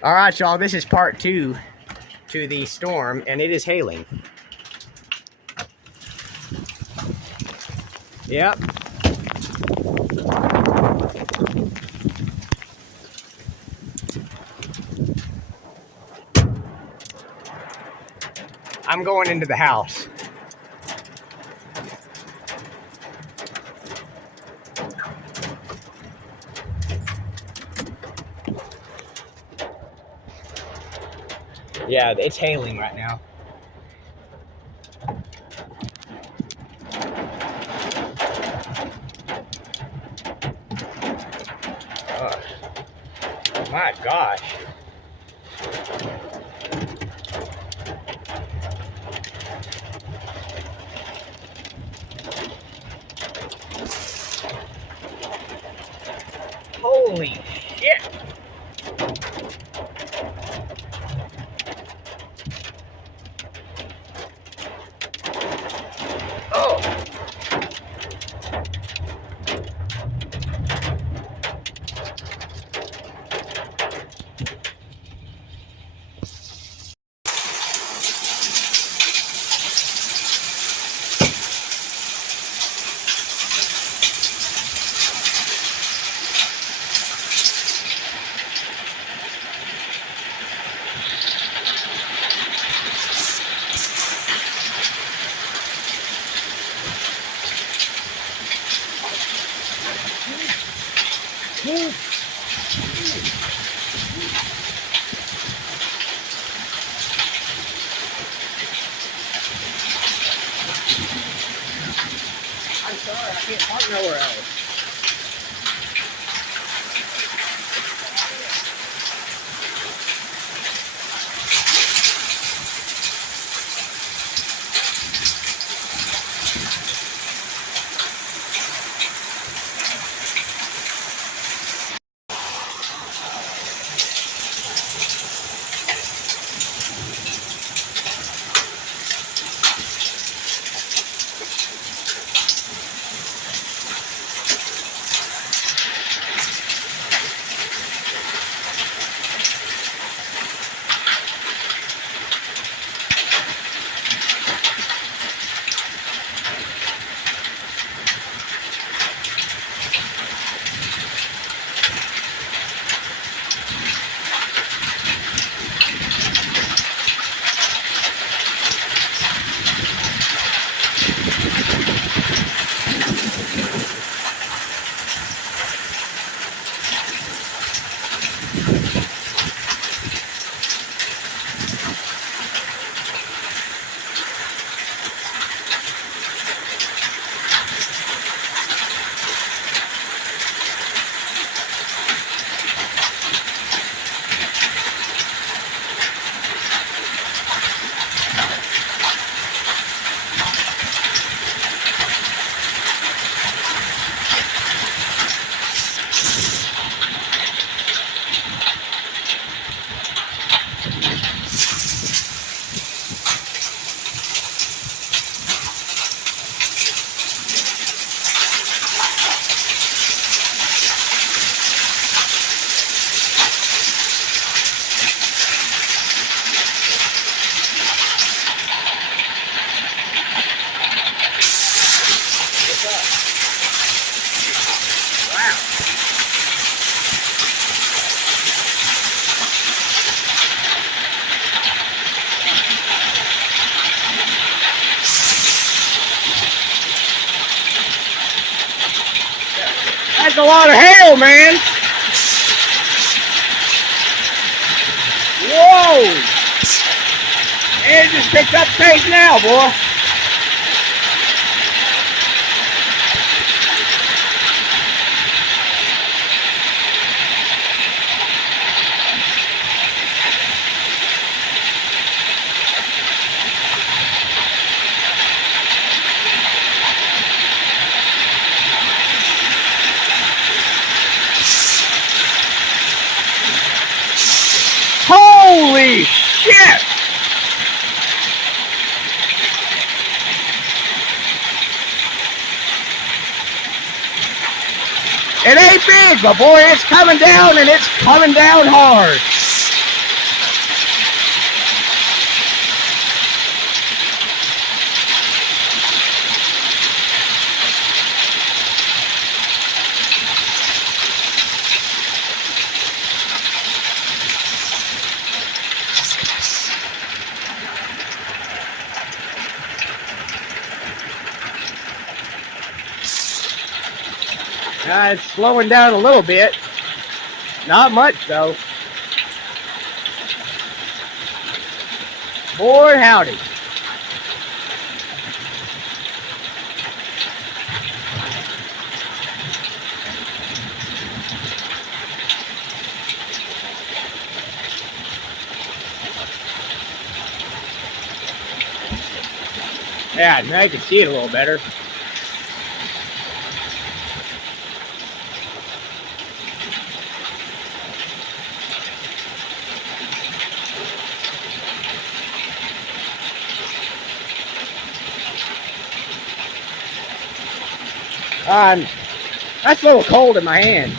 All right, y'all, this is part 2 to the storm, and it is hailing. Yep. I'm going into the house. Yeah, it's hailing right now. Oh, my gosh. Holy shit. Oh. I'm sorry, I can't park nowhere else. That's a lot of hail, man. Whoa. It just picked up pace now, boy. Holy shit! It ain't big, but boy, it's coming down, and it's coming down hard. It's slowing down a little bit. Not much, though. Boy, howdy. Yeah, now you can see it a little better. That's a little cold in my hand.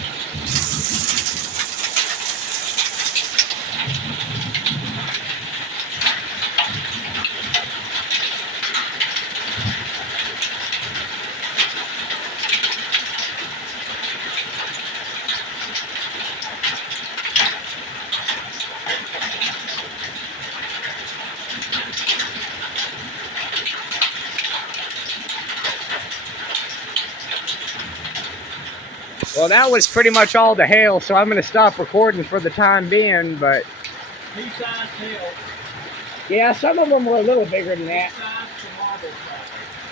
Well, that was pretty much all the hail, so I'm going to stop recording for the time being, but... Pea-sized hail. Yeah, some of them were a little bigger than that.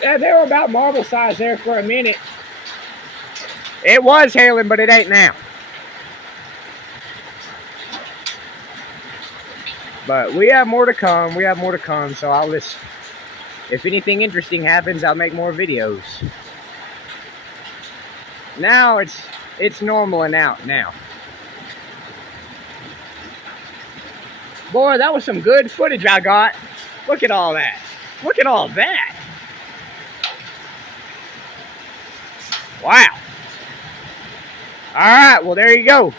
Yeah, they were about marble size there for a minute. It was hailing, but it ain't now. But we have more to come. We have more to come, so I'll just... If anything interesting happens, I'll make more videos. Now it's normal and out now. Boy, that was some good footage I got. Look at all that. Look at all that. Wow. All right, well, there you go.